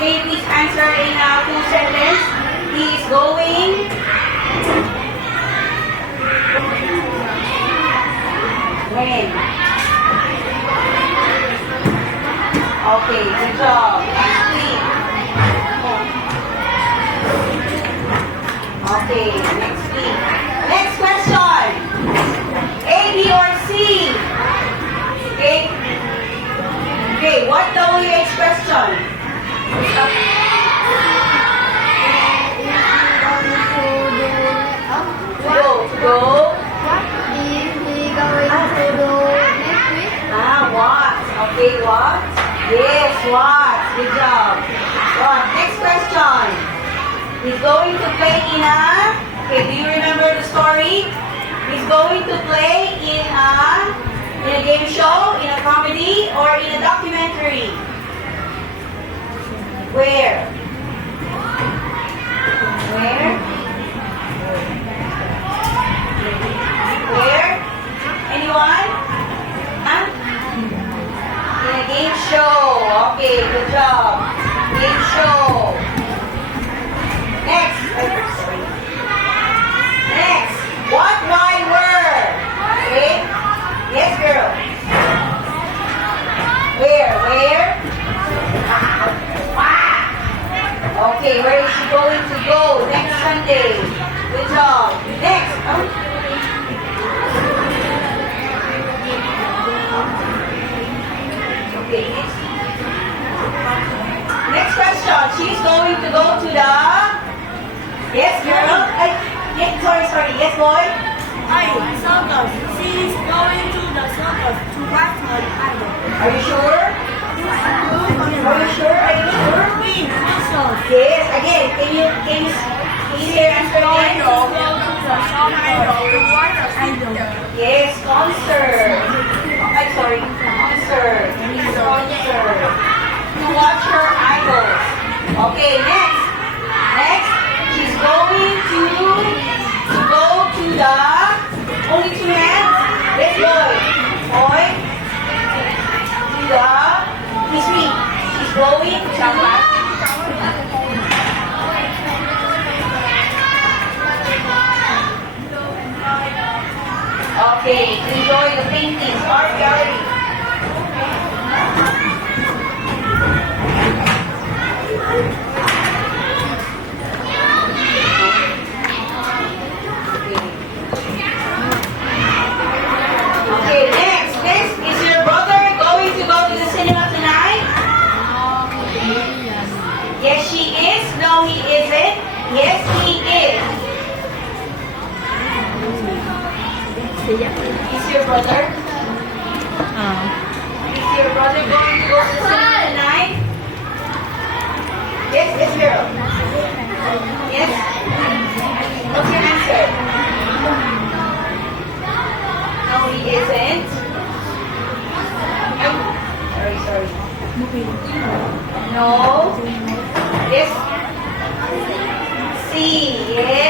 Can you please answer in a full sentence? He is going. When? Okay, good job. Next week. Okay, next week. Next question. A, B, or C? Okay. Okay, what WH question? Go. What is he going to do next week? What? Okay, what? Yes, what? Good job. What? Next question. He's going to play in a... Okay, do you remember the story? He's going to play in a game show, in a comedy, or in a documentary. Where? Where? Where? Anyone? Huh? In a game show. Okay, good job. Game show. Next. Next. What, why, where? Okay. Yes, girl. Where? Okay, where is she going to go next Sunday? Good job. Next. Okay. Next question. She's going to go to the... Yes, girl. Sorry. Yes, boy. Circus. She's going to the circus to watch her idol. Are you sure? Are you sure? Yes. Again, can you say answer again? To the circus to watch her idol. Yes, concert. Concert. To watch her idols. Okay, next. She's going to go to the only two hands. Yes, boy. To the history. She's going to Okay, enjoy the paintings, art gallery. Okay, next. Is your brother going to go to the cinema tonight? Yes, she is. No, he isn't. Yes, he is. Is your brother? Is your brother going to go to the cinema tonight? Yes, girl. Yes? What's your answer? No, he isn't. Sorry. No. Yes. C. Yes.